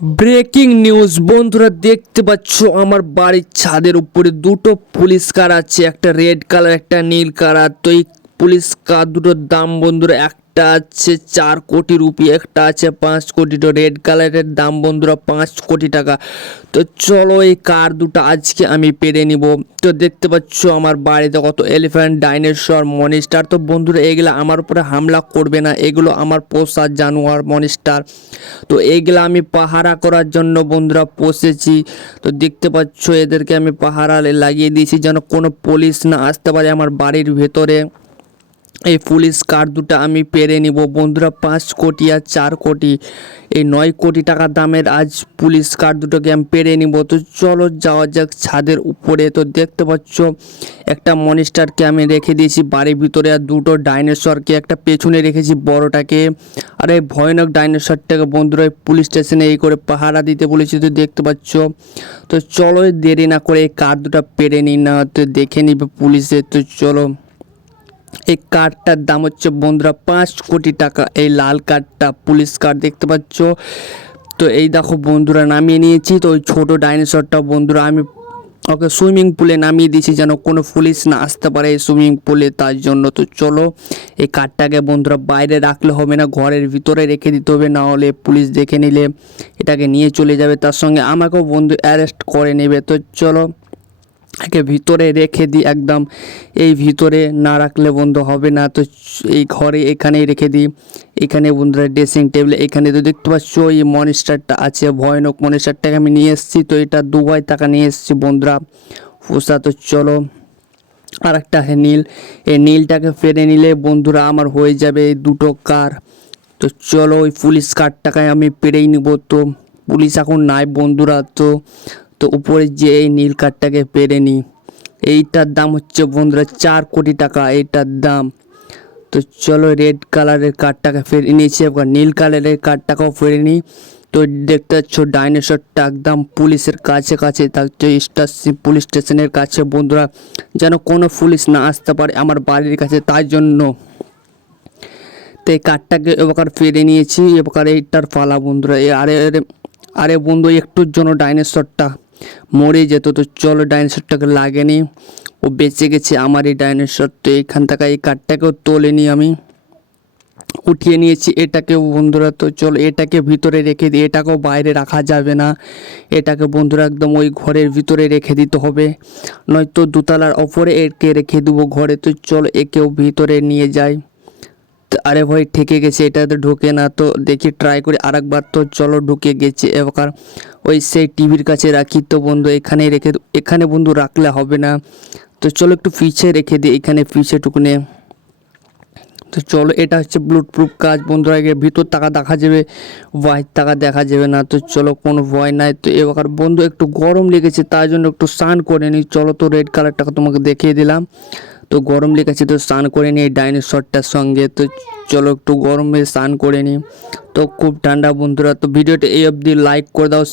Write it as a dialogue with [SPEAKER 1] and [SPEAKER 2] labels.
[SPEAKER 1] Breaking news, বন্ধুরা দেখতে পাচ্ছ আমার বাড়ির ছাদের উপরে দুটো পুলিশ কার আছে, একটা রেড কালার, একটা নীল কালার। তো এই পুলিশ কার দুটোর দাম বন্ধুরা একটা আছে চার কোটি রুপি, একটা আছে পাঁচ কোটি। তো রেড কালারের দাম বন্ধুরা পাঁচ কোটি টাকা। তো চলো এই কার দুটো আজকে আমি পেরে নিব। তো দেখতে পাচ্ছ আমার বাড়িতে কত এলিফ্যান্ট ডাইনোসর মনিস্টার তো বন্ধুরা এগুলো আমার উপরে হামলা করবে না। এগুলো আমার পোষা জানোয়ার মনিস্টার তো এইগুলো আমি পাহারা করার জন্য বন্ধুরা পোষেছি। তো দেখতে পাচ্ছ এদেরকে আমি পাহারা লাগিয়ে দিয়েছি যেন কোনো পুলিশ না আসতে পারে আমার বাড়ির ভেতরে। এই পুলিশ কার দুটো আমি পেরে নিব? বন্ধুরা, পাঁচ কোটি আর চার কোটি। এই নয় কোটি টাকা দামের আজ পুলিশ কার দুটোকে আমি পেরে নিব? তো চলো যাওয়া যাক ছাদের উপরে। তো দেখতে পাচ্ছ, একটা মনিস্টারকে আমি রেখে দিয়েছি বাড়ির ভিতরে আর দুটো ডাইনোসরকে একটা পেছনে রেখেছি বড়টাকে। আর এই ভয়ানক ডাইনোসরটাকে বন্ধুরা এই পুলিশ স্টেশনে এই করে পাহারা দিতে বলেছি। তো দেখতে পাচ্ছ, তো চলো দেরি না করে এই কার দুটো পেরে নিই না। তো দেখে নিবে পুলিশে। তো চলো। এই কার্ডটার দাম হচ্ছে বন্ধুরা পাঁচ কোটি টাকা। এই লাল কার্ডটা পুলিশ কার্ড দেখতে পাচ্ছ। তো এই দেখো বন্ধুরা, নামিয়ে নিয়েছি। তো ওই ছোটো ডাইনোসরটা বন্ধুরা, আমি ওকে সুইমিং পুলে নামিয়ে দিয়েছি যেন কোনো পুলিশ না আসতে পারে এই সুইমিং পুলে, তার জন্য। তো চলো, এই কার্ডটাকে বন্ধুরা বাইরে রাখলে হবে না, ঘরের ভিতরে রেখে দিতে হবে, না হলে পুলিশ দেখে নিলে এটাকে নিয়ে চলে যাবে। তার সঙ্গে আমাকেও বন্ধু অ্যারেস্ট করে নেবে। তো চলো একে ভিতরে রেখে দিই একদম। এই ভিতরে না রাখলে বন্ধ হবে না। তো এই ঘরে এখানেই রেখে দিই। এখানে বন্ধুরা ড্রেসিং টেবিল এখানে তো দেখতে পাচ্ছ, এই মনিস্টারটা আছে, ভয়ানক মনিস্টারটাকে আমি নিয়ে এসেছি। তো এটা দুবাই টাকা নিয়ে এসেছি বন্ধুরা। পোষা তো চলো আর একটা নীল। এই নীলটাকে ফেরে নিলে বন্ধুরা আমার হয়ে যাবে এই দুটো কার। তো চলো ওই পুলিশ কারটাকে আমি পেরেই নিব। তো পুলিশ এখন নাই বন্ধুরা। তো তো উপরে যে এই নীল কার্ডটাকে পেরে নিই, এইটার দাম হচ্ছে বন্ধুরা চার কোটি টাকা, এইটার দাম। তো চলো রেড কালারের কার্ডটাকে ফেরে নিয়েছি এবার নীল কালারের কার্ডটাকেও ফেরে নিই। তো দেখতে পাচ্ছ ডাইনোসরটা একদম পুলিশের কাছে কাছে থাকছে স্টেশন পুলিশ স্টেশনের কাছে বন্ধুরা, যেন কোনো পুলিশ না আসতে পারে আমার বাড়ির কাছে, তাই জন্য। তো এই কার্ডটাকে এবার ফিরে নিয়েছি, এবার এইটার পালা বন্ধুরা আরে আরে বন্ধু, একটুর জন্য ডাইনোসরটা মরে যেত তো চলো ডাইনোসরটাকে লাগেনি ও বেঁচে গেছে আমার এই ডাইনোসর। তো এইখান থেকে এই কার্ডটাকেও তোলেনি আমি। উঠিয়ে নিয়েছি এটাকেও বন্ধুরা। তো চলো এটাকে ভিতরে রেখে দিই এটাকেও বাইরে রাখা যাবে না। এটাকে বন্ধুরা একদম ওই ঘরের ভিতরে রেখে দিতে হবে। নয়তো দুতলার ওপরে একে রেখে দেবো ঘরে। তো চলো একেও ভিতরে নিয়ে তো আরে ভাই ঠেকে গেছে, এটা তো ঢোকে না তো, দেখি ট্রাই করি, আরেকবার তো চলো ঢুকে গেছে এবার। ওই সেই টিভির কাছে রাখি তো বন্ধু এখানে রেখে এখানে বন্ধু রাখলে হবে না। তো চলো একটু পিছে রেখে দিই, এখানে পিছে টুকুনে। তো চলো, এটা হচ্ছে ব্লুট প্রুফ কাজ বন্ধুরা আগে ভিতর টাকা দেখা যাবে বাইর টাকা দেখা যাবে না, তো চলো কোনো ভয় নাই। তো এবার বন্ধু একটু গরম লেগেছে তার জন্য একটু স্নান করে নিই। চলো তো রেড কালারটাকে তোমাকে দেখিয়ে দিলাম। তো গরম লেগেছে, তো স্নান করে নিই ডাইনোসরটার সঙ্গে, তো চলো একটু গরমে স্নান করে নিই। তো খুব ঠান্ডা বন্ধুরা, তো ভিডিওটা এই অবধি লাইক করে দাও।